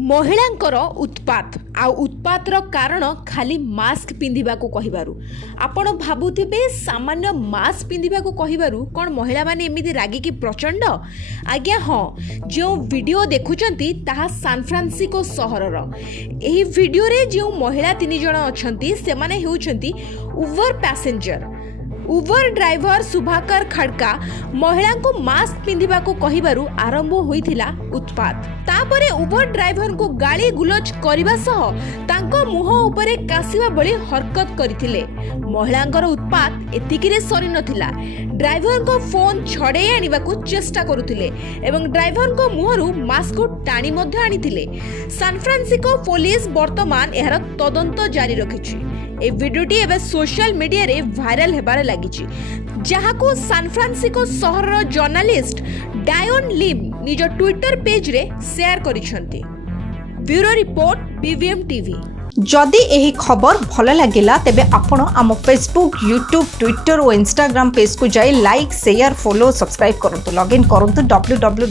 महिलांकर उत्पात उत्पातर कारण खाली मास्क पिंधिबा को कहिबारु आपण भाबुथिबे सामान्य मास्क पिंधिबा को कहिबारु कोन महिला माने एमिति रागी की प्रचंड आज्ञा हाँ जो वीडियो देखुचंती ताहा सान फ्रांसिस्को सहरर एही वीडियो रे जो महिला 3 जण अछंती से माने हेउचंती उबर पैसेंजर उबर ड्राइवर सुभाकर खड़का महिला को मास्क पिंधिबा को कहिबारु आरंभ होइथिला उत्पात तापरे उबर ड्राइवर को गाली गुलज करिबा सह तांको मुह उपरे कासिबा बळी हरकत करिथिले। महिलांकर उत्पात एतिकिरे सरी नथिला। ड्राइवर को फोन छड़े आनिबा को चेष्टा करुथिले एवं ड्राइवर को मुहरु मास्क को टाणी मध्ये आनिथिले। सान फ्रांसिस्को पुलिस वर्तमान एहार तदंत जारी रखिछि। ए वीडियोटी एवं सोशल मीडिया रे वायरल हेबारे लागिछि जहाको सान फ्रांसिस्को सहर जर्नलिस्ट डायोन लिम निज ट्विटर पेज रे शेयर करिसंती। Bureau report BVM TV. जदि एही खबर भल लागिला तेबे आपण आम फेसबुक यूट्यूब ट्विटर और इंस्टाग्राम पेज को जाई लाइक शेयर फॉलो सब्सक्राइब करंतु लॉगिन करंतु www